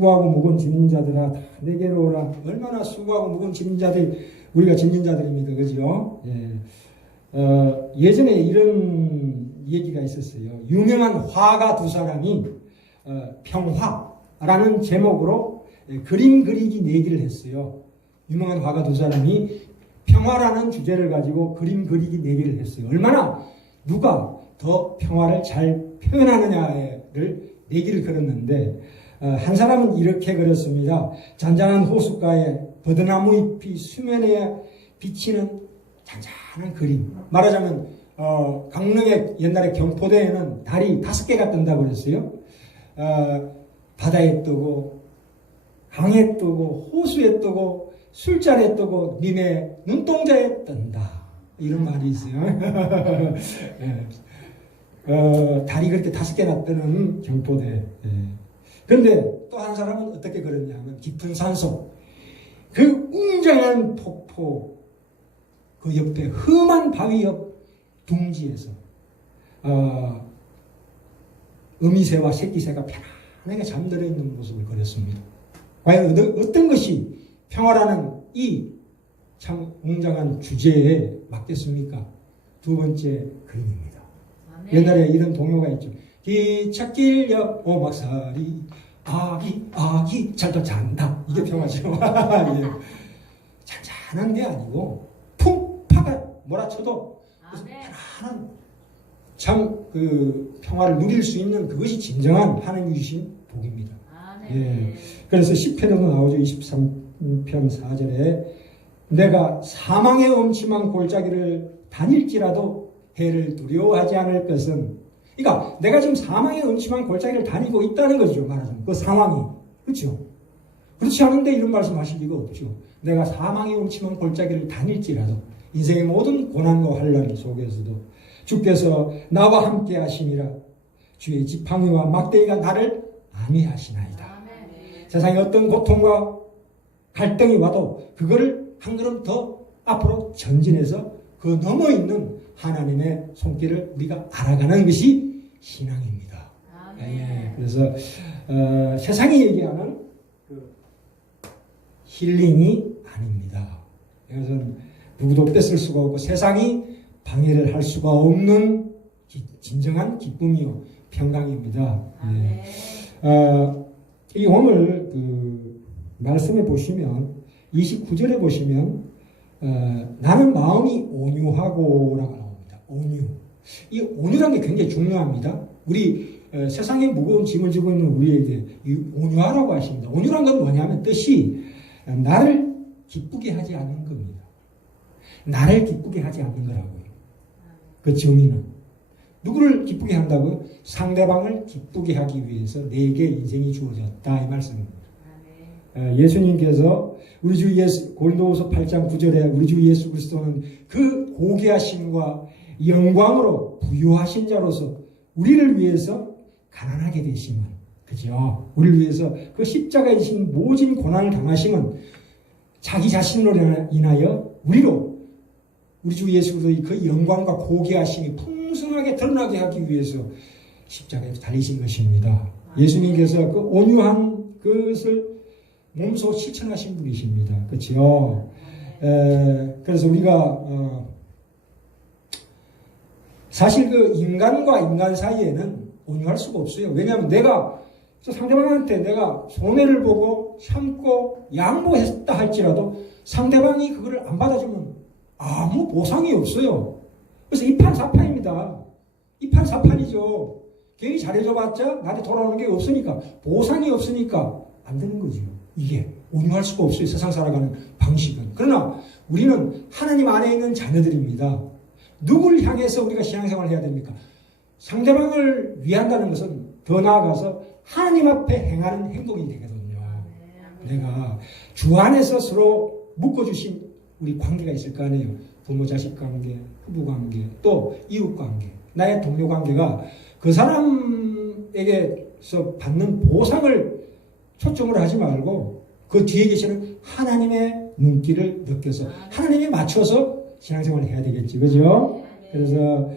수고하고 무거운 짐진 자들아 다 내게로 오라. 얼마나 수고하고 무거운 짐진 자들이 우리가 짐진 자들입니다. 그죠? 예. 예전에 이런 얘기가 있었어요. 유명한 화가 두 사람이 평화라는 제목으로 그림 그리기 내기를 했어요. 유명한 화가 두 사람이 평화라는 주제를 가지고 그림 그리기 내기를 했어요. 얼마나 누가 더 평화를 잘 표현하느냐를 내기를 걸었는데 한 사람은 이렇게 그렸습니다. 잔잔한 호숫가에 버드나무 잎이 수면에 비치는 잔잔한 그림. 말하자면 강릉의 옛날에 경포대에는 달이 5개가 뜬다고 그랬어요. 바다에 뜨고 강에 뜨고 호수에 뜨고 술잔에 뜨고 님의 눈동자에 뜬다. 이런 말이 있어요. 달이 그렇게 5개나 뜨는 경포대. 그런데 또 한 사람은 어떻게 그랬냐면 깊은 산속 그 웅장한 폭포 그 옆에 험한 바위 옆 둥지에서 어미새와 새끼새가 편안하게 잠들어 있는 모습을 그렸습니다. 과연 어떤 것이 평화라는 이 참 웅장한 주제에 맞겠습니까? 두 번째 그림입니다. 옛날에 이런 동요가 있죠. 기찻길 옆 오막살이 아기 잘도 잔다. 이게 평화죠. 예. 잔잔한 게 아니고 풍파가 몰아쳐도 편안한 참 그 평화를 누릴 수 있는 그것이 진정한 하나님이 주신 복입니다. 예. 그래서 시편에도 나오죠. 23편 4절에 내가 사망의 엄침한 골짜기를 다닐지라도 해를 두려워하지 않을 것은, 그러니까 내가 지금 사망의 엄침한 골짜기를 다니고 있다는 거죠. 말하자면 그 상황이. 그렇죠? 그렇지 않은데 이런 말씀하실 리가 없죠. 내가 사망의 엄침한 골짜기를 다닐지라도 인생의 모든 고난과 환난 속에서도 주께서 나와 함께 하시니라. 주의 지팡이와 막대기가 나를 안위하시나이다. 세상에 어떤 고통과 갈등이 와도 그거를 한 걸음 더 앞으로 전진해서 그 넘어 있는 하나님의 손길을 우리가 알아가는 것이 신앙입니다. 예, 그래서 세상이 얘기하는 그 힐링이 아닙니다. 이것은 누구도 뺏을 수가 없고 세상이 방해를 할 수가 없는 진정한 기쁨이요 평강입니다. 예. 이 오늘 그 말씀에 보시면 29절에 보시면 나는 마음이 온유하고라고 나옵니다. 온유. 이 온유라는 게 굉장히 중요합니다. 우리 세상에 무거운 짐을 지고 있는 우리에게 이 온유하라고 하십니다. 온유란 건 뭐냐면 뜻이 나를 기쁘게 하지 않는 겁니다. 나를 기쁘게 하지 않는 거라고요. 그 정의는 누구를 기쁘게 한다고요? 상대방을 기쁘게 하기 위해서 내게 인생이 주어졌다 이 말씀입니다. 예수님께서 우리 주 예수 고린도후서 8장 9절에 우리 주 예수 그리스도는 그 고귀하심과 영광으로 부유하신 자로서 우리를 위해서 가난하게 되심은, 그죠? 우리를 위해서 그 십자가에 지신 모진 고난을 당하심은 자기 자신으로 인하여 우리 주 예수 그리스도의 그 영광과 고귀하심이 풍성하게 드러나게 하기 위해서 십자가에 달리신 것입니다. 예수님께서 그 온유한 그것을 몸소 실천하신 분이십니다. 그렇죠? 그래서 우리가 사실 그 인간과 인간 사이에는 온유할 수가 없어요. 왜냐하면 내가 상대방한테 내가 손해를 보고 참고 양보했다 할지라도 상대방이 그거를 안 받아주면 아무 보상이 없어요. 그래서 이판사판입니다. 이판사판이죠. 괜히 잘해줘봤자 나한테 돌아오는 게 없으니까, 보상이 없으니까 안 되는 거죠. 이게 온유할 수가 없어요. 세상 살아가는 방식은. 그러나 우리는 하나님 안에 있는 자녀들입니다. 누구를 향해서 우리가 신앙생활을 해야 됩니까? 상대방을 위한다는 것은 더 나아가서 하나님 앞에 행하는 행동이 되거든요. 내가 주 안에서 서로 묶어주신 우리 관계가 있을 거 아니에요. 부모 자식 관계, 부부 관계, 또 이웃 관계, 나의 동료 관계가 그 사람에게서 받는 보상을 초점으로 하지 말고 그 뒤에 계시는 하나님의 눈길을 느껴서 하나님에 맞춰서 신앙생활을 해야 되겠지, 그죠? 그래서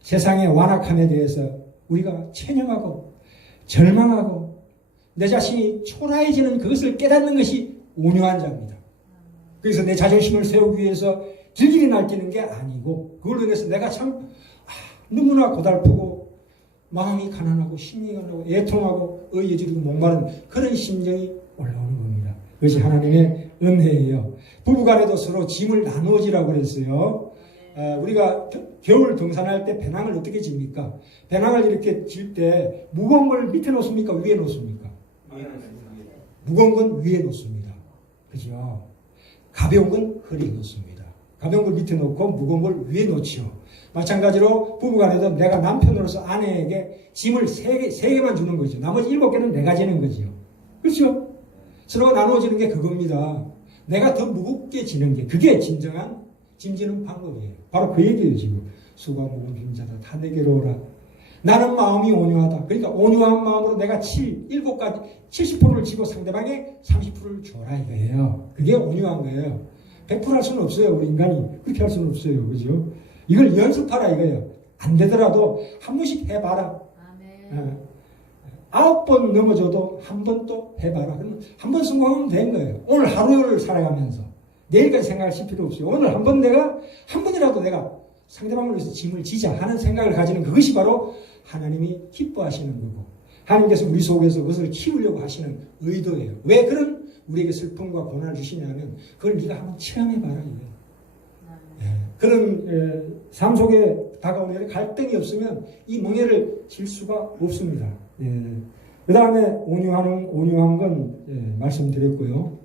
세상의 완악함에 대해서 우리가 체념하고 절망하고 내 자신이 초라해지는 그것을 깨닫는 것이 온유한 자입니다. 그래서 내 자존심을 세우기 위해서 길길이 날뛰는 게 아니고 그걸로 인해서 내가 참 너무나 고달프고 마음이 가난하고 심리가 나고 애통하고 의여지르고 목마른 그런 심정이 올라오는 겁니다. 그것이 하나님의 은혜예요. 부부간에도 서로 짐을 나누어지라고 그랬어요. 우리가 겨울 등산할 때 배낭을 어떻게 집니까? 배낭을 이렇게 질 때 무거운 걸 밑에 놓습니까? 위에 놓습니까? 무거운 건 위에 놓습니다. 그죠? 가벼운 건 허리에 놓습니다. 가벼운 걸 밑에 놓고 무거운 걸 위에 놓지요. 마찬가지로 부부간에도 내가 남편으로서 아내에게 짐을 3개만 주는 거죠. 나머지 7개는 내가 지는 거지요. 그렇죠? 서로 나누어지는 게 그겁니다. 내가 더 무겁게 지는 게 그게 진정한 짐지는 방법이에요. 바로 그 얘기예요. 지금 수가 무거운 짐자다 다 내게로 오라. 나는 마음이 온유하다. 그러니까 온유한 마음으로 내가 7가지 70%를 지고 상대방에 30%를 줘라 이거예요. 그게 온유한 거예요. 100% 할 수는 없어요. 우리 인간이 그렇게 할 수는 없어요. 그죠? 이걸 연습하라 이거예요. 안 되더라도 한 번씩 해봐라. 아멘. 9번 넘어져도 한 번 또 해봐라. 그러면 한 번 성공하면 된 거예요. 오늘 하루를 살아가면서 내일까지 생각하실 필요 없어요. 오늘 한 번이라도 내가 상대방을 위해서 짐을 지자 하는 생각을 가지는 그것이 바로 하나님이 기뻐하시는 거고 하나님께서 우리 속에서 그것을 키우려고 하시는 의도예요. 왜 그런 우리에게 슬픔과 고난을 주시냐면 그걸 네가 한번 체험해봐라 이거예요. 그런 삶 속에 다가오는 갈등이 없으면 이 멍에를 질 수가 없습니다. 그 다음에 온유한 건 말씀드렸고요.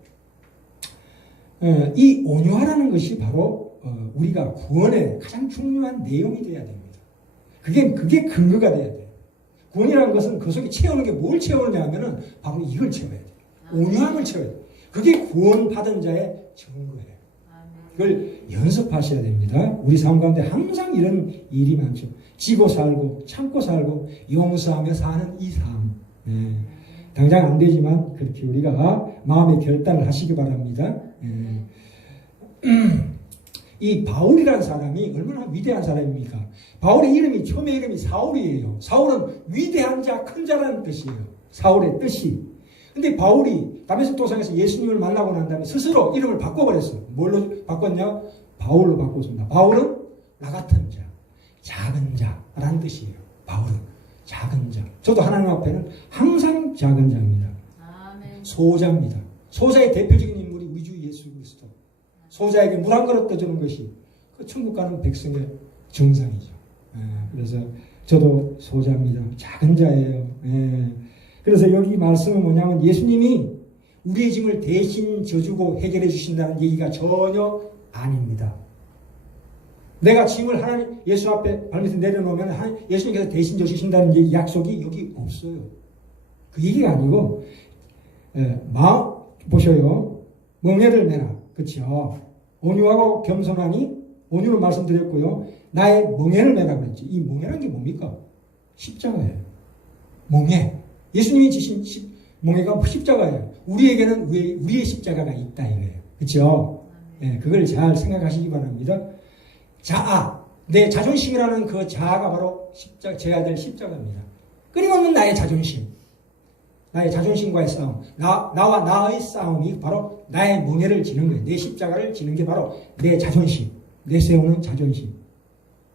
이 온유하라는 것이 바로 우리가 구원의 가장 중요한 내용이 되어야 됩니다. 그게 근거가 돼야 돼요. 구원이라는 것은 그 속에 채우는 게 뭘 채우느냐 하면은 바로 이걸 채워야 돼요. 온유함을 채워야 돼요. 그게 구원받은 자의 증거예요. 그걸 연습하셔야 됩니다. 우리 삶 가운데 항상 이런 일이 많죠. 지고 살고 참고 살고 용서하며 사는 이 삶. 당장 안 되지만 그렇게 우리가 마음의 결단을 하시기 바랍니다. 이 바울이라는 사람이 얼마나 위대한 사람입니까? 바울의 이름이 처음에 이름이 사울이에요. 사울은 위대한 자, 큰 자라는 뜻이에요. 사울의 뜻이. 근데 바울이 다메섹 도상에서 예수님을 만나고 난 다음에 스스로 이름을 바꿔버렸어요. 뭘로 바꿨냐? 바울로 바꿨습니다. 바울은 나 같은 자, 작은 자라는 뜻이에요. 바울은 작은 자. 저도 하나님 앞에는 항상 작은 자입니다. 아멘. 소자입니다. 소자의 대표적인 인물이 우리 주 예수 그리스도. 소자에게 물 한 그릇 떠주는 것이 그 천국 가는 백성의 정상이죠. 그래서 저도 소자입니다. 작은 자예요. 그래서 여기 말씀은 뭐냐면 예수님이 우리의 짐을 대신 져주고 해결해 주신다는 얘기가 전혀 아닙니다. 내가 짐을 하나님 예수 앞에 발밑에 내려놓으면 예수님께서 대신 져주신다는 얘기 약속이 여기 없어요. 그 얘기가 아니고 마음 보셔요. 멍에를 매라. 그렇죠. 온유하고 겸손하니 온유를 말씀드렸고요. 나의 멍에를 매라 그랬지. 이 멍에란 게 뭡니까? 십자가예요. 멍에. 예수님이 지신 멍에가 십자가예요. 우리에게는 우리의 십자가가 있다 이거예요. 그렇죠? 그걸 잘 생각하시기 바랍니다. 자아, 내 자존심이라는 그 자아가 바로 져야 될 십자가입니다. 끊임없는 나의 자존심. 나의 자존심과의 싸움, 나와 나의 싸움이 바로 나의 멍에를 지는 거예요. 내 십자가를 지는 게 바로 내 자존심, 내세우는 자존심.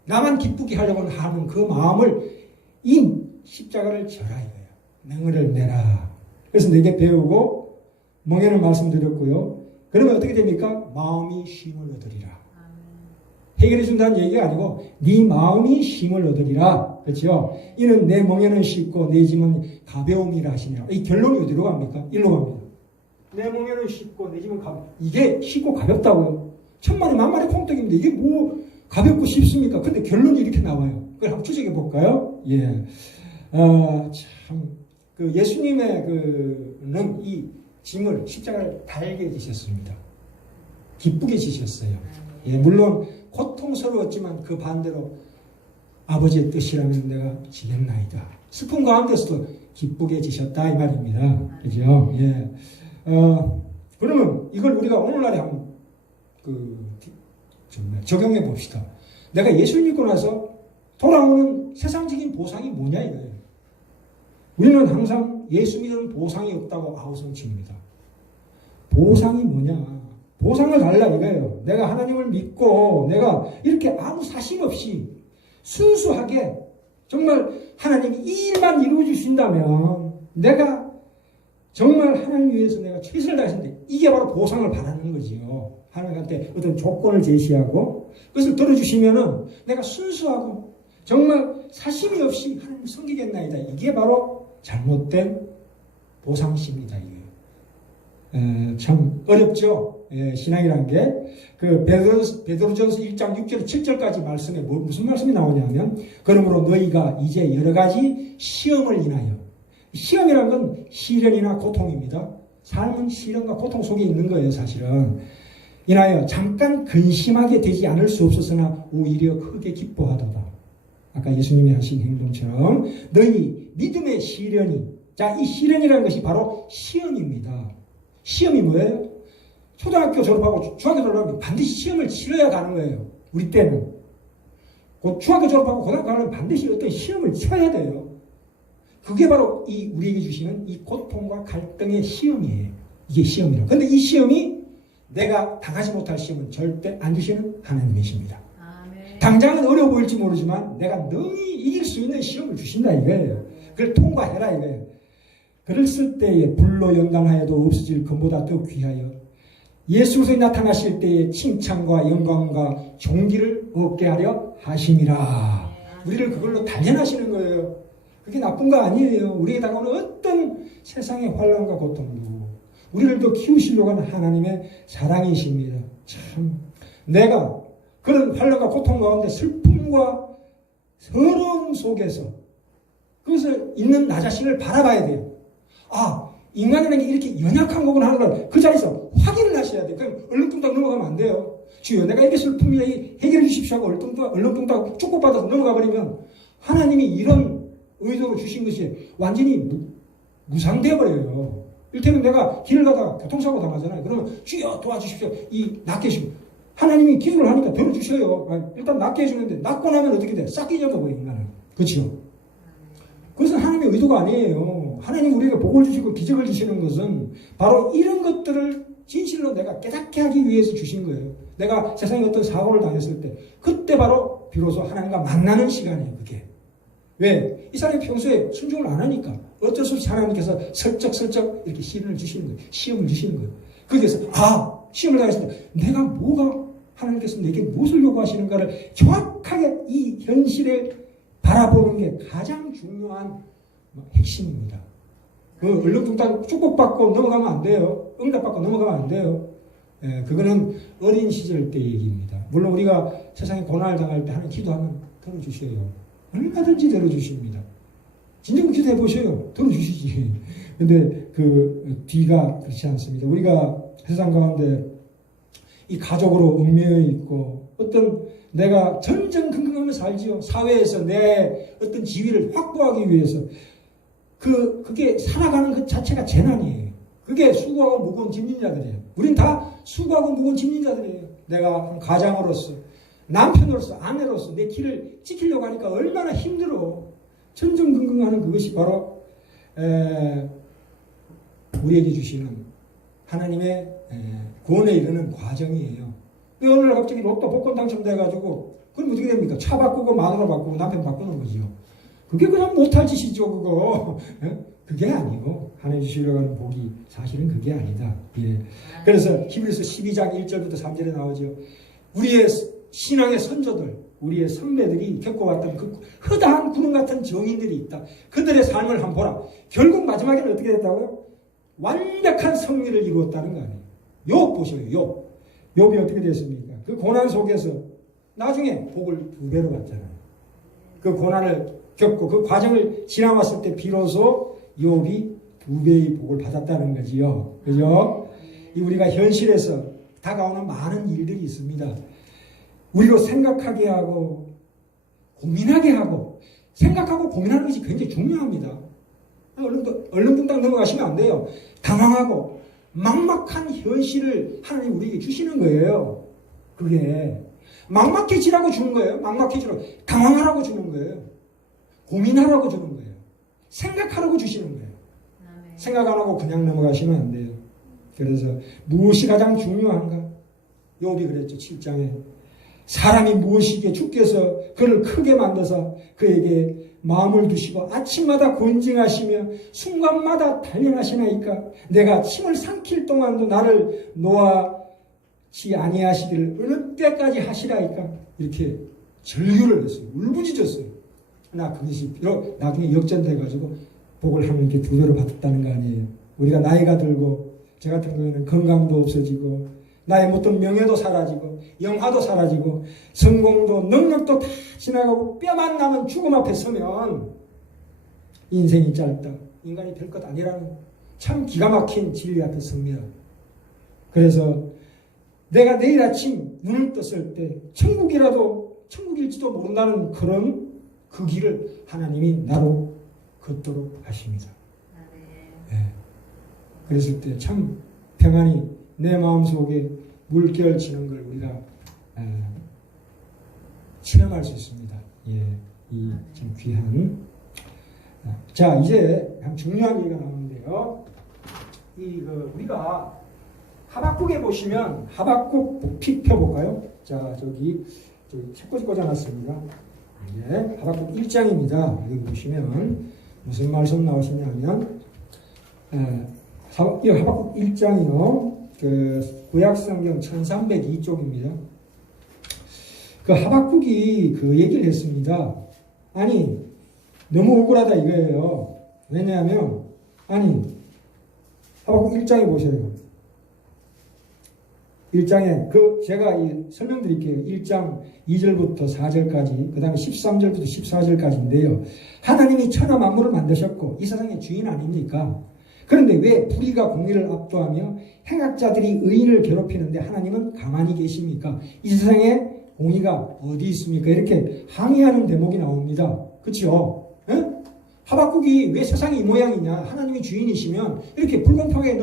나만 기쁘게 하려고 하는 그 마음을 이 십자가를 져라 이거예요. 멍에를 내라. 그래서 내게 배우고 멍에를 말씀드렸고요. 그러면 어떻게 됩니까? 마음이 쉼을 얻으리라. 해결해 준다는 얘기가 아니고 네 마음이 쉼을 얻으리라. 그렇죠? 이는 내 멍에는 쉽고 내 짐은 가벼움이라 하시니라. 이 결론이 어디로 갑니까? 일로 갑니다. 내 멍에는 쉽고 내 짐은 가벼움. 이게 쉽고 가볍다고요? 천만에 만만의 콩떡입니다. 이게 뭐 가볍고 쉽습니까? 근데 결론이 이렇게 나와요. 그걸 한번 추적해 볼까요? 예. 그 예수님의 그는 이 짐을 십자가를 달게 지셨습니다. 기쁘게 지셨어요. 예, 물론 고통스러웠지만 그 반대로 아버지의 뜻이라면 내가 지겠나이다. 슬픔 가운데서도 기쁘게 지셨다 이 말입니다. 그죠? 예. 그러면 이걸 우리가 오늘날에 한번 적용해 봅시다. 내가 예수 믿고 나서 돌아오는 세상적인 보상이 뭐냐 이거예요. 우리는 항상 예수 믿으면 보상이 없다고 아우성칩니다. 보상이 뭐냐? 보상을 달라 이거예요. 내가 하나님을 믿고 내가 이렇게 아무 사심 없이 순수하게 정말 하나님이 이 일만 이루어 주신다면 내가 정말 하나님 위해서 내가 최선을 다했는데 이게 바로 보상을 바라는 거지요. 하나님한테 어떤 조건을 제시하고 그것을 들어주시면은 내가 순수하고 정말 사심이 없이 하나님을 섬기겠나이다. 이게 바로 잘못된 보상심이다. 이게 참 어렵죠. 신앙이란 게 그 베드로전서 1장 6절 7절까지 말씀에 무슨 말씀이 나오냐면 그러므로 너희가 이제 여러 가지 시험을 인하여 시험이란 건 시련이나 고통입니다. 삶은 시련과 고통 속에 있는 거예요. 사실은 인하여 잠깐 근심하게 되지 않을 수 없었으나 오히려 크게 기뻐하도다. 아까 예수님이 하신 행동처럼 너희 믿음의 시련이 자, 이 시련이라는 것이 바로 시험입니다. 시험이 뭐예요? 초등학교 졸업하고 중학교 졸업하면 반드시 시험을 치러야 가는 거예요. 우리 때는. 중학교 졸업하고 고등학교 가면 반드시 어떤 시험을 쳐야 돼요. 그게 바로 우리에게 주시는 이 고통과 갈등의 시험이에요. 이게 시험이라고. 근데 이 시험이 내가 당하지 못할 시험은 절대 안 주시는 하나님이십니다. 아멘. 당장은 어려워 보일지 모르지만 내가 능히 이길 수 있는 시험을 주신다 이거예요. 그걸 통과해라 이거예요. 그랬을 때에 불로 연단하여도 없어질 것보다 더 귀하여 예수 그리스도에 나타나실 때에 칭찬과 영광과 존귀를 얻게 하려 하심이라. 우리를 그걸로 단련하시는 거예요. 그게 나쁜 거 아니에요. 우리에게 다가오는 어떤 세상의 환난과 고통도 우리를 더 키우시려고 하는 하나님의 사랑이십니다. 참 내가 그런 환난과 고통 가운데 슬픔과 서러움 속에서 그것을 있는 나 자신을 바라봐야 돼요. 아, 인간이라는 게 이렇게 연약한 거구나 하는 걸 그 자리에서 확인을 하셔야 돼요. 그럼 얼렁뚱땅 넘어가면 안 돼요. 주여 내가 이게 슬픔이야 해결해 주십시오 하고 얼렁뚱땅 축복받아서 넘어가 버리면 하나님이 이런 의도로 주신 것이 완전히 무상되어 버려요. 일테면 내가 길을 가다가 교통사고 당하잖아요. 그러면 주여 도와주십시오. 낫게 해주시고 하나님이 기도를 하니까 들어주셔요. 일단 낫게 해주는데 낫고 나면 어떻게 돼? 싹 잊어버려 인간은. 그렇죠? 그것은 하나님의 의도가 아니에요. 하나님 우리에게 복을 주시고 기적을 주시는 것은 바로 이런 것들을 진실로 내가 깨닫게 하기 위해서 주신 거예요. 내가 세상에 어떤 사고를 당했을 때 그때 바로 비로소 하나님과 만나는 시간이에요. 그게. 왜? 이 사람이 평소에 순종을 안 하니까 어쩔 수 없이 하나님께서 슬쩍슬쩍 이렇게 시련을 주시는 거예요. 시험을 주시는 거예요. 거기에서 시험을 당했을 때 내가 뭐가 하나님께서 내게 무엇을 요구하시는가를 정확하게 이 현실을 바라보는 게 가장 중요한 핵심입니다. 그 얼렁뚱땅 축복받고 넘어가면 안 돼요. 응답받고 넘어가면 안 돼요. 그거는 어린 시절 때 얘기입니다. 물론 우리가 세상에 고난을 당할 때 하나님 기도하면 들어주셔요. 얼마든지 들어주십니다. 진정 기도해 보셔요. 들어주시지. 근데 그 뒤가 그렇지 않습니다. 우리가 세상 가운데 이 가족으로 얽매여 있고 어떤 내가 전전긍긍하며 살지요. 사회에서 내 어떤 지위를 확보하기 위해서 그게 살아가는 것 자체가 재난이에요. 그게 수고하고 무거운 짐진자들이에요. 우린 다 수고하고 무거운 짐진자들이에요. 내가 한 가장으로서 남편으로서 아내로서 내 길을 지키려고 하니까 얼마나 힘들어. 전전긍긍하는 그것이 바로 우리에게 주시는 하나님의 구원에 이르는 과정이에요. 어느 날 갑자기 로또 복권 당첨돼가지고 그럼 어떻게 됩니까? 차 바꾸고 마누라 바꾸고 남편 바꾸는 거지요. 그게 그냥 못할 짓이죠, 그거. 그게 아니고 하나님 주시려고 하는 복이 사실은 그게 아니다. 예. 그래서 히브리서 12장 1절부터 3절에 나오죠. 우리의 신앙의 선조들, 우리의 선배들이 겪어왔던 그 허다한 구름 같은 정인들이 있다. 그들의 삶을 한번 보라. 결국 마지막에는 어떻게 됐다고요? 완벽한 승리를 이루었다는 거 아니에요. 욥 보셔요. 욥이 어떻게 됐습니까? 그 고난 속에서 나중에 복을 2배로 받잖아요. 그 고난을 겪고 그 과정을 지나왔을 때 비로소 욥이 2배의 복을 받았다는 거지요. 그죠? 우리가 현실에서 다가오는 많은 일들이 있습니다. 우리로 생각하게 하고 고민하게 하고 생각하고 고민하는 것이 굉장히 중요합니다. 얼렁뚱땅 넘어가시면 안 돼요. 당황하고 막막한 현실을 하나님 우리에게 주시는 거예요. 그게 막막해지라고 주는 거예요. 막막해지라고 당황하라고 주는 거예요. 고민하라고 주는 거예요. 생각하라고 주시는 거예요. 생각 안 하고 그냥 넘어가시면 안 돼요. 그래서 무엇이 가장 중요한가? 욥이 그랬죠. 7장에 사람이 무엇이기에 주께서 그를 크게 만드사 그에게 마음을 두시고 아침마다 곤징하시며 순간마다 단련하시나이까. 내가 침을 삼킬 동안도 나를 놓아지 아니하시기를 어느 때까지 하시라이까. 이렇게 절규를 했어요. 울부짖었어요. 나 그것이 비록 나중에 역전돼가지고 복을 하나님께 두 배로 받았다는 거 아니에요. 우리가 나이가 들고 저 같은 경우에는 건강도 없어지고 나의 모든 명예도 사라지고 영화도 사라지고 성공도 능력도 다 지나가고 뼈만 남은 죽음 앞에 서면 인생이 짧다. 인간이 될 것 아니라는 참 기가 막힌 진리 앞에 섭니다. 그래서 내가 내일 아침 눈을 떴을 때 천국일지도 모른다는 그런 그 길을 하나님이 나로 걷도록 하십니다. 네. 그랬을 때 참 평안이 내 마음속에 물결 치는 걸 우리가 체험할 수 있습니다. 예, 이 참 귀한. 자, 이제 참 중요한 얘기가 나오는데요. 우리가 하박국에 보시면 하박국 펴볼까요? 자, 저기 책꽂이 꽂아놨습니다. 예, 하박국 1장입니다. 여기 보시면 무슨 말씀 나오시냐면 하박국 1장이요. 그 구약성경 1302쪽입니다. 그 하박국이 그 얘기를 했습니다. 아니 너무 억울하다 이거예요. 왜냐하면 하박국 1장에 보세요. 1장에 제가 설명드릴게요. 1장 2절부터 4절까지 그 다음에 13절부터 14절까지인데요. 하나님이 천하 만물을 만드셨고 이 세상의 주인 아닙니까? 그런데 왜 불의가 공의를 압도하며 행악자들이 의인을 괴롭히는데 하나님은 가만히 계십니까? 이 세상에 공의가 어디 있습니까? 이렇게 항의하는 대목이 나옵니다. 그렇죠? 하박국이 왜 세상이 이 모양이냐? 하나님이 주인이시면 이렇게 불공평하게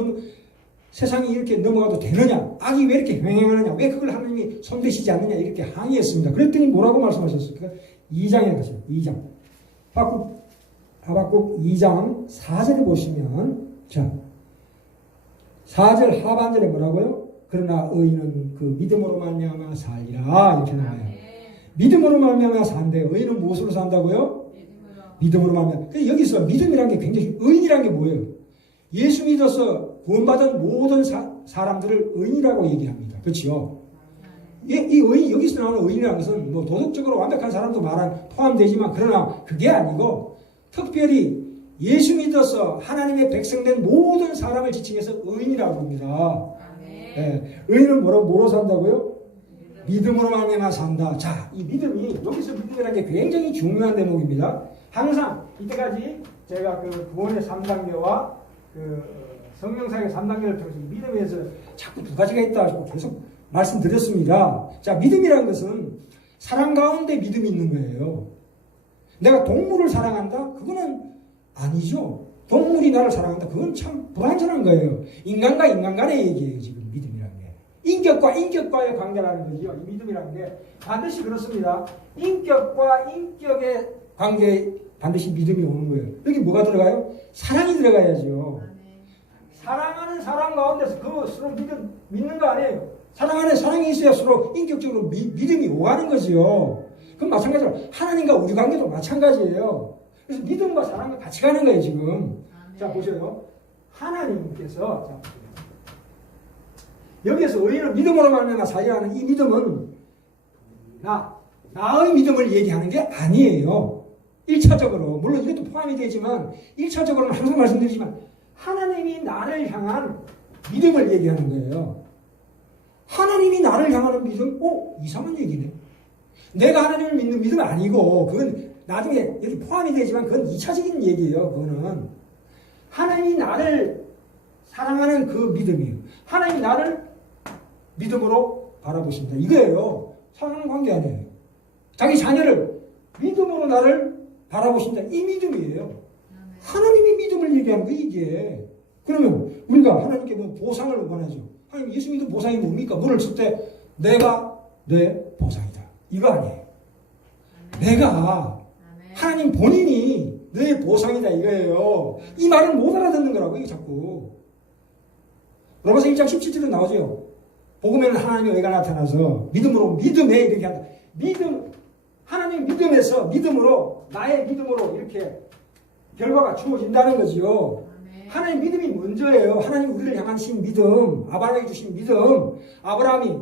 세상이 이렇게 넘어가도 되느냐? 악이 왜 이렇게 횡행하느냐? 왜 그걸 하나님이 손대시지 않느냐? 이렇게 항의했습니다. 그랬더니 뭐라고 말씀하셨을까? 2장에 가세요. 2장. 하박국 2장 4절에 보시면 자 4절 하반절에 뭐라고요? 그러나 의인은 그 믿음으로 말미암아 살리라 이렇게 나와요. 믿음으로 말미암아 산대요. 의인은 무엇으로 산다고요? 믿음으로 말미암아. 여기서 믿음이란 게 굉장히 의인이란 게 뭐예요? 예수 믿어서 구원받은 모든 사람들을 의인이라고 얘기합니다. 그렇죠? 이 의인, 여기서 나오는 의인이라는 것은 뭐 도덕적으로 완벽한 사람도 포함되지만 그러나 그게 아니고 특별히 예수 믿어서 하나님의 백성된 모든 사람을 지칭해서 의인이라고 합니다. 네. 의인은 뭐로 산다고요? 믿음으로 말미암아 산다. 자, 이 믿음이 여기서 믿음이라는 게 굉장히 중요한 대목입니다. 항상 이때까지 제가 그 구원의 3단계와 그 성령사의 3단계를 통해서 믿음에서 자꾸 두 가지가 있다 계속 말씀드렸습니다. 자, 믿음이라는 것은 사랑 가운데 믿음이 있는 거예요. 내가 동물을 사랑한다? 그거는 아니죠. 동물이 나를 사랑한다? 그건 참 불완전한 거예요. 인간과 인간 간의 얘기예요, 지금 믿음이라는 게. 인격과 인격과의 관계라는 거죠. 이 믿음이라는 게 반드시 그렇습니다. 인격과 인격의 관계에 반드시 믿음이 오는 거예요. 여기 뭐가 들어가요? 사랑이 들어가야죠. 사랑하는 사람 가운데서 서로 믿는 거 아니에요. 사랑 안에 사랑이 있어야 서로 인격적으로 믿음이 오가는 거죠. 그럼 마찬가지로 하나님과 우리 관계도 마찬가지예요. 그래서 믿음과 사랑이 같이 가는 거예요, 지금. 자, 보세요. 하나님께서, 자, 여기에서 의인은 믿음으로 말미암아 살리라는 이 믿음은 나의 믿음을 얘기하는 게 아니에요. 1차적으로. 물론 이것도 포함이 되지만 1차적으로는 항상 말씀드리지만 하나님이 나를 향한 믿음을 얘기하는 거예요. 하나님이 나를 향하는 믿음? 이상한 얘기네. 내가 하나님을 믿는 믿음은 아니고 그건 나중에 여기 포함이 되지만 그건 2차적인 얘기예요. 그거는 하나님이 나를 사랑하는 그 믿음이에요. 하나님이 나를 믿음으로 바라보신다. 이거예요. 사랑하는 관계 아니에요. 자기 자녀를 믿음으로 나를 바라보신다. 이 믿음이에요. 하나님이 믿음을 얘기하는 거 이게. 그러면 우리가 하나님께 뭐 보상을 원하죠. 하나님 예수 믿는 보상이 뭡니까? 물을 줄 때 내가 내 보상이다. 이거 아니에요. 내가 하나님 본인이 너의 보상이다 이거예요. 이 말을 못 알아듣는 거라고 이게 자꾸. 로마서 1장 17절에 나오죠. 복음에는 하나님의 의가 나타나서 믿음으로 믿음에 이렇게 한다. 믿음 하나님 믿음에서 믿음으로 나의 믿음으로 이렇게 결과가 주어진다는 거지요. 하나님 믿음이 먼저예요. 하나님 우리를 향하신 믿음, 아브라함에게 주신 믿음. 아브라함이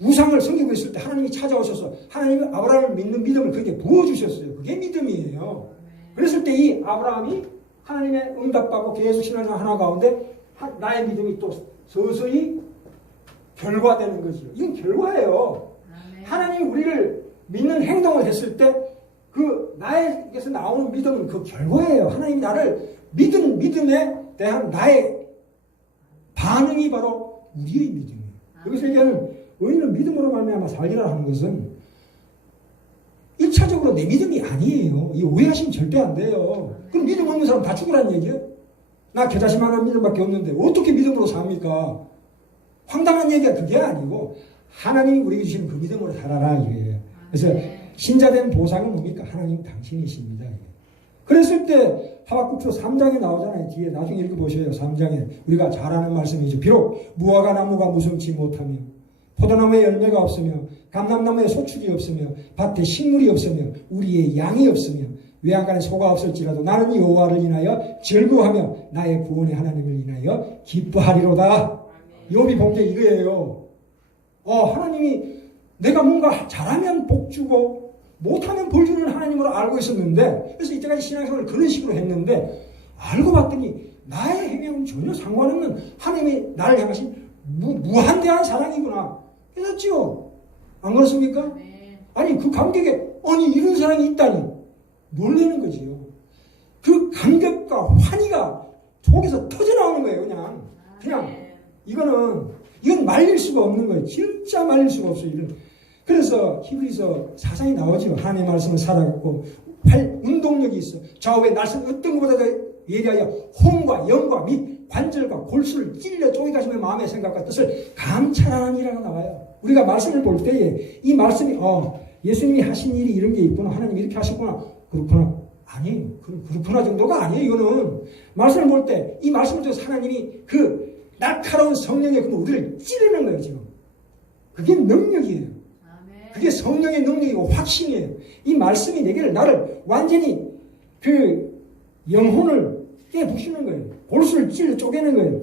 우상을 섬기고 있을 때 하나님이 찾아오셔서 하나님이 아브라함을 믿는 믿음을 그렇게 부어주셨어요. 그게 믿음이에요. 그랬을 때 이 아브라함이 하나님의 응답받고 계속 신앙생활 하나 가운데 나의 믿음이 또 서서히 결과되는 거죠. 이건 결과예요. 하나님이 우리를 믿는 행동을 했을 때 그 나에게서 나오는 믿음은 그 결과예요. 하나님이 나를 믿음에 대한 나의 반응이 바로 우리의 믿음이에요. 여기서 얘기하는 의인은 믿음으로 말미암아 살리라 하는 것은 1차적으로 내 믿음이 아니에요. 이 오해하시면 절대 안 돼요. 그럼 믿음 없는 사람 다 죽으라는 얘기예요? 나 겨자심 하나 믿음밖에 없는데 어떻게 믿음으로 삽니까? 황당한 얘기가 그게 아니고 하나님이 우리에게 주시는 그 믿음으로 살아라 이거예요. 그래서 신자된 보상은 뭡니까? 하나님 당신이십니다. 그랬을 때 하박국서 3장에 나오잖아요. 뒤에 나중에 읽어보셔요. 3장에 우리가 잘 아는 말씀이죠. 비록 무화과 나무가 무성치 못하며 포도나무에 열매가 없으며 감람나무에 소출이 없으며 밭에 식물이 없으며 우리의 양이 없으며 외양간에 소가 없을지라도 나는 여호와를 인하여 즐거워하며 나의 구원의 하나님을 인하여 기뻐하리로다. 욥이 본 게 이거예요. 하나님이 내가 뭔가 잘하면 복 주고 못하면 벌 주는 하나님으로 알고 있었는데, 그래서 이때까지 신앙생활을 그런 식으로 했는데 알고 봤더니 나의 행위하고는 전혀 상관없는 하나님이 나를 향하신 무한대한 사랑이구나. 깨닫지요? 안 그렇습니까? 네. 아니 그 감격에 이런 사랑이 있다니 놀라는 거지요. 그 감격과 환희가 속에서 터져나오는 거예요. 그냥 이건 말릴 수가 없는 거예요. 진짜 말릴 수가 없어요. 그래서 히브리서 4장이 나오죠. 하나님의 말씀을 살아갖고 운동력이 있어. 좌우의 날선 어떤 것보다 예리하여 혼과 영과 및 관절과 골수를 찔러 쪼개가시며 마음의 생각과 뜻을 감찰하는 이라고 나와요. 우리가 말씀을 볼 때에 이 말씀이 예수님이 하신 일이 이런 게 있구나. 하나님이 이렇게 하셨구나. 그렇구나. 아니에요. 그렇구나 정도가 아니에요. 이거는 말씀을 볼 때 이 말씀을 통해서 하나님이 그 날카로운 성령의 그 우리를 찌르는 거예요. 지금 그게 능력이에요. 그게 성령의 능력이고 확신이에요. 이 말씀이 나를 완전히 그 영혼을 깨부시는 거예요. 골수를 찔러 쪼개는 거예요.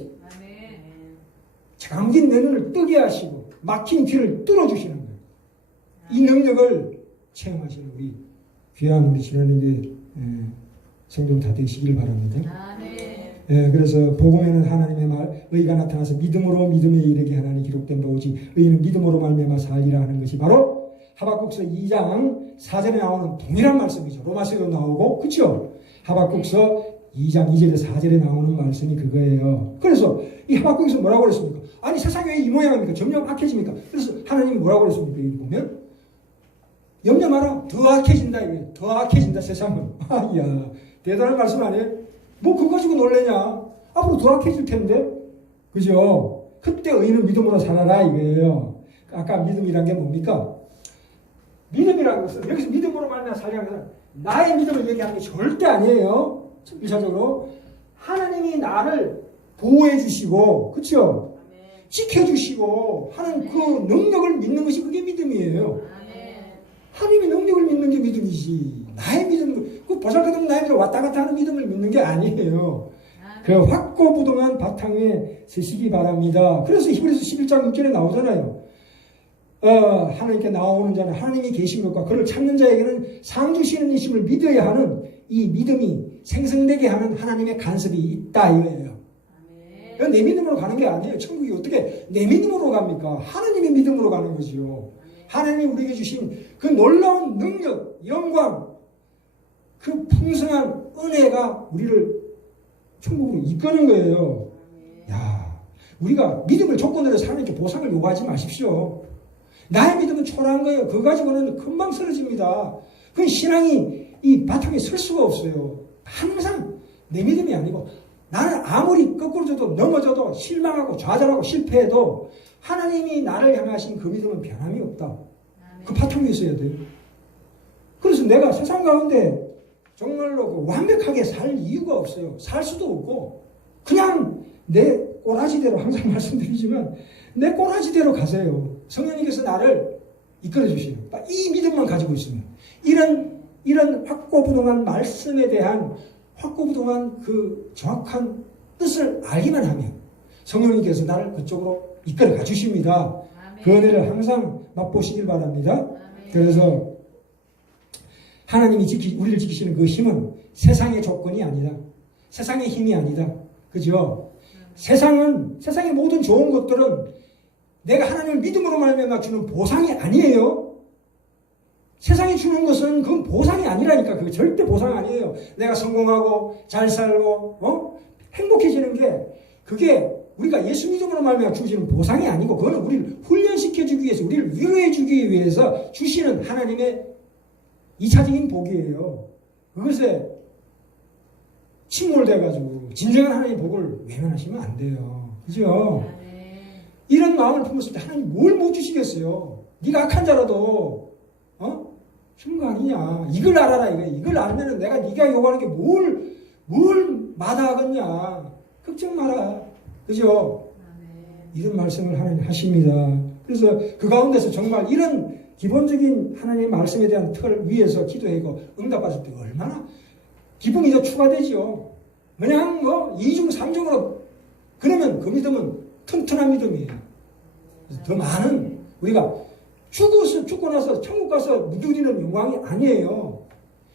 감긴 내 눈을 뜨게 하시고 막힌 귀를 뚫어주시는 거예요. 이 능력을 체험하시는 우리 귀한 우리 지난해 성도 다 되시길 바랍니다. 그래서 복음에는 하나님의 의가 나타나서 믿음으로 믿음에 이르게 하나니 기록된 바 오직 의인은 믿음으로 말미암아 살리라 하는 것이 바로 하박국서 2장 4절에 나오는 동일한 말씀이죠. 로마서에도 나오고 그렇죠? 하박국서 2장 2절에 4절에 나오는 말씀이 그거예요. 그래서 이 하박국에서 뭐라고 그랬습니까? 아니 세상이 왜 이 모양입니까? 점점 악해집니까? 그래서 하나님이 뭐라고 그랬습니까? 여기 보면 염려 마라. 더 악해진다. 이게 더 악해진다 세상은. 이야 대단한 말씀 아니에요? 뭐 그거 가지고 놀래냐? 앞으로 더 악해질 텐데. 그죠? 그때 의인은 믿음으로 살아라 이거예요. 아까 믿음이란 게 뭡니까? 믿음이라는 것은 여기서 믿음으로 말미암아 살리라는 것은 나의 믿음을 얘기하는 게 절대 아니에요. 1차적으로 하나님이 나를 보호해 주시고 그렇죠? 지켜주시고 하는 그 능력을 믿는 것이 그게 믿음이에요. 하나님의 능력을 믿는 게 믿음이지 나의 믿음 그 보잘것없는 나의 믿음 왔다 갔다 하는 믿음을 믿는 게 아니에요. 그 확고부동한 바탕 위에 서시기 바랍니다. 그래서 히브리서 11장 6절에 나오잖아요. 하나님께 나오는 자는 하나님이 계신 것과 그를 찾는 자에게는 상 주시는 이심을 믿어야 하는 이 믿음이 생성되게 하는 하나님의 간섭이 있다 이거예요. 내 믿음으로 가는 게 아니에요. 천국이 어떻게 내 믿음으로 갑니까? 하나님의 믿음으로 가는 거지요. 하나님이 우리에게 주신 그 놀라운 능력, 영광, 그 풍성한 은혜가 우리를 천국으로 이끄는 거예요. 야, 우리가 믿음을 조건으로 하나님께 보상을 요구하지 마십시오. 나의 믿음은 초라한 거예요. 그거 가지고는 금방 쓰러집니다. 그 신앙이 이 바탕에 설 수가 없어요. 항상 내 믿음이 아니고 나는 아무리 거꾸로 져도 넘어져도 실망하고 좌절하고 실패해도 하나님이 나를 향하신 그 믿음은 변함이 없다. 그 바탕 위에 있어야 돼요. 그래서 내가 세상 가운데 정말로 그 완벽하게 살 이유가 없어요. 살 수도 없고 그냥 내 꼬라지대로 항상 말씀드리지만 내 꼬라지대로 가세요. 성령님께서 나를 이끌어 주시는 이 믿음만 가지고 있으면 이런 확고부동한 말씀에 대한 확고부동한 그 정확한 뜻을 알기만 하면 성령님께서 나를 그쪽으로 이끌어 가주십니다. 그 은혜를 항상 맛보시길 바랍니다. 그래서 하나님이 우리를 지키시는 그 힘은 세상의 조건이 아니다. 세상의 힘이 아니다. 그죠? 세상의 모든 좋은 것들은 내가 하나님을 믿음으로 말미암아 주는 보상이 아니에요. 세상이 주는 것은 그건 보상이 아니라니까. 그게 절대 보상 아니에요. 내가 성공하고 잘 살고 행복해지는 게 그게 우리가 예수 믿음으로 말미암아 주시는 보상이 아니고 그거는 우리를 훈련시켜주기 위해서 우리를 위로해주기 위해서 주시는 하나님의 2차적인 복이에요. 그것에 침몰돼가지고 진정한 하나님의 복을 외면하시면 안 돼요. 그죠? 이런 마음을 품었을 때 하나님 뭘 못 주시겠어요? 네가 악한 자라도 쉬운 거 아니냐. 이걸 알아라. 이걸 알면 내가 네가 요구하는 게 뭘 마다하겠냐. 걱정 마라. 그죠? 이런 말씀을 하나님 하십니다. 그래서 그 가운데서 정말 이런 기본적인 하나님의 말씀에 대한 틀을 위해서 기도하고 응답받을 때 얼마나 기쁨이 더 추가되죠. 그냥 2중 3중으로 그러면 그 믿음은 튼튼한 믿음이에요. 더 많은 우리가 죽고 나서 천국 가서 누리는 영광이 아니에요.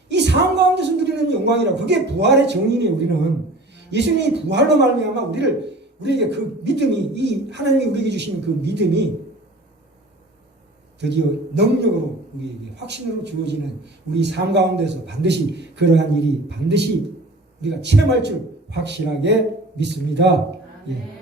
이 삶 가운데서 누리는 영광이라 그게 부활의 정인이에요. 우리는 예수님이 부활로 말미암아 우리에게 그 믿음이 이 하나님이 우리에게 주신 그 믿음이 드디어 능력으로 우리에게 확신으로 주어지는 우리 삶 가운데서 반드시 그러한 일이 반드시 우리가 체험할 줄 확실하게 믿습니다. 예.